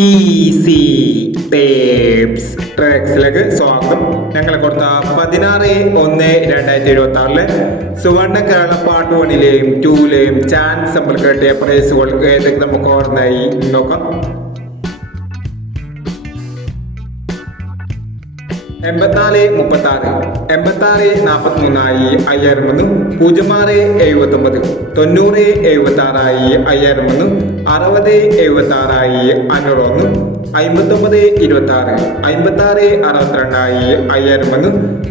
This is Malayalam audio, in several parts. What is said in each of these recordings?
ഈസി ടേപ്സ് ട്രാക്സിലേക്ക് സ്വാഗതം. ഞങ്ങൾ കൊടുത്ത 16/1/2026 സുവർണ കേരള പാർട്ട് 1ലെയും 2ലെയും ചാൻസ് നമ്മൾ കിട്ടിയ പ്രൈസുകൾ ഏതൊക്കെ നമുക്ക് ഓർമ്മയായി നോക്കാം. 84-36, 86-43 5001, 06-79, 90-76 5001, 60-76 501,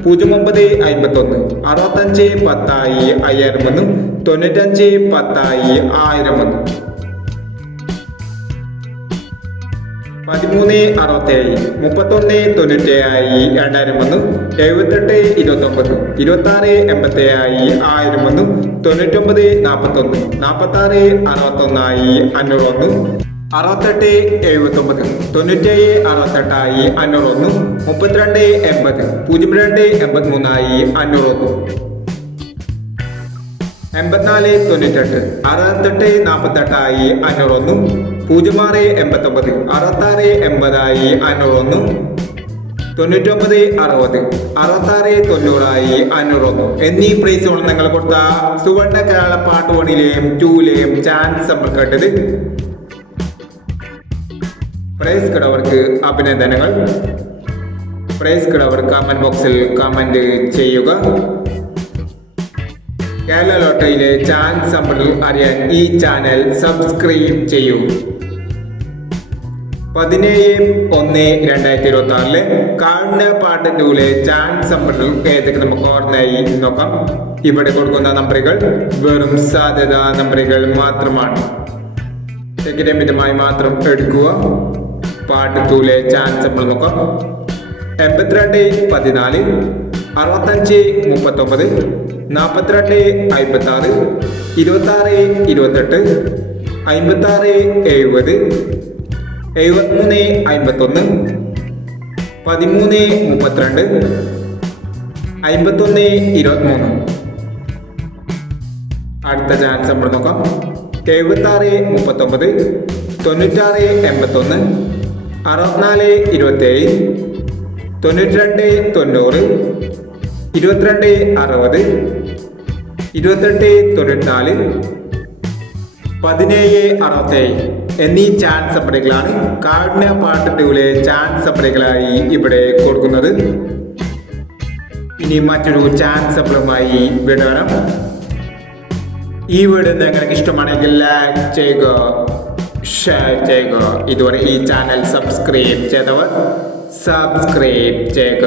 59-26, 56-62 5001, 09-51, 65-10 5001, 95-10 1001. 13-67, 31-97 2001, 78-29, 26-87 1001, 99-41, 46-61 501, 68-79, 97-68 501, 32-80, 02-83 501. 84-98, 68-48 501, 06-89, 66-80 501, 99-60, 66-90 501 എന്നീ പ്രൈസുകൾ നിങ്ങൾ കൊടുത്ത സുവർണ കേരള പാർട്ട് 1ലെയും 2ലെയും ചാൻസ് നമ്മൾ കേട്ടത്. പ്രൈസ് കിടവർക്ക് അഭിനന്ദനങ്ങൾ. പ്രൈസ് കിടവർ കമന്റ് ബോക്സിൽ കമന്റ് ചെയ്യുക. കേരള ലോട്ടറിയിലെ ചാൻസ് നമ്പറിൽ അറിയാൻ ഈ ചാനൽ സബ്സ്ക്രൈബ് ചെയ്യൂ. 17-1-2026 കാഴ്ച പാർട്ട് 2ലെ ചാൻസ് നമ്പറിൽ ഏതൊക്കെ നമുക്ക് ഓർമ്മയായി നോക്കാം. ഇവിടെ കൊടുക്കുന്ന നമ്പറുകൾ വെറും സാധ്യതാ നമ്പറുകൾ മാത്രമാണ്. ടിക്കറ്റ് മിതമായി മാത്രം എടുക്കുക. പാർട്ട് 2ലെ ചാൻസ് നമ്പർ നോക്കാം. 82-14, 65-39, 42-56, 26-28, 56-70, 73-51, 13-32, 51-23. അടുത്ത ചാൻസ് നമ്മൾ നോക്കാം. 76-39, 96-81, 64-27, 92-90, 22-60, 28-94, 17-67 എന്നീ ചാൻസ് നമ്പറുകളാണ് കാർഡിന പാർട്ട് 2ലെ ചാൻസ് നമ്പറുകളായി ഇവിടെ കൊടുക്കുന്നത്. ഇനി മറ്റൊരു ചാൻസ് നമ്പറുമായി വിടണം. ഈ വീഡിയോ നിങ്ങൾക്ക് ഇഷ്ടമാണെങ്കിൽ ലൈക്ക് ചെയ്യുക, ഷെയർ ചെയ്യുക. ഇതുവരെ ഈ ചാനൽ സബ്സ്ക്രൈബ് ചെയ്തവർ സബ്സ്ക്രൈബ് ചെയ്യുക.